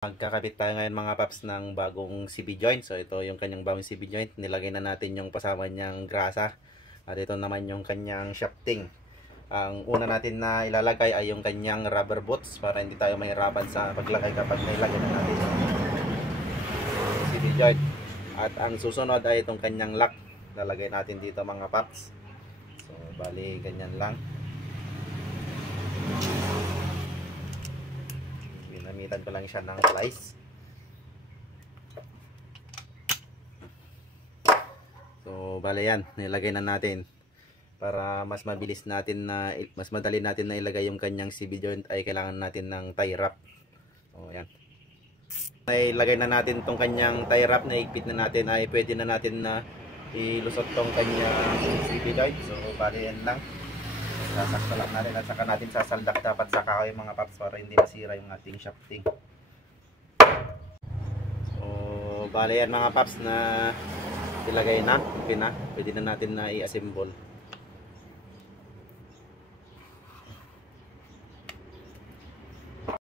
Magkakabit tayo ngayon mga paps ng bagong CB joint. So ito yung kanyang bagong CB joint. Nilagay na natin yung pasama niyang grasa. At ito naman yung kanyang shafting. Ang una natin na ilalagay ay yung kanyang rubber boots para hindi tayo mahirapan sa paglagay kapag nilagay na natin yung CB joint. At ang susunod ay itong kanyang lock. Lalagay natin dito mga paps. So bali ganyan lang. Ginamitan ko lang siya ng slice. So bale yan, nilagay na natin para mas mabilis natin na mas madali natin na ilagay yung kanyang CB joint ay kailangan natin ng tie wrap. So yan. Ilagay na natin tong kanyang tie wrap na higpit na natin ay pwede na natin na ilusot tong kanyang CB joint. So bale yan lang. Sasakto lang natin at saka natin sasaldak dapat sa kahoy mga paps para hindi masira yung ating shafting. So bale yan mga paps na ilagay na, okay na, pwede na natin na i-assemble.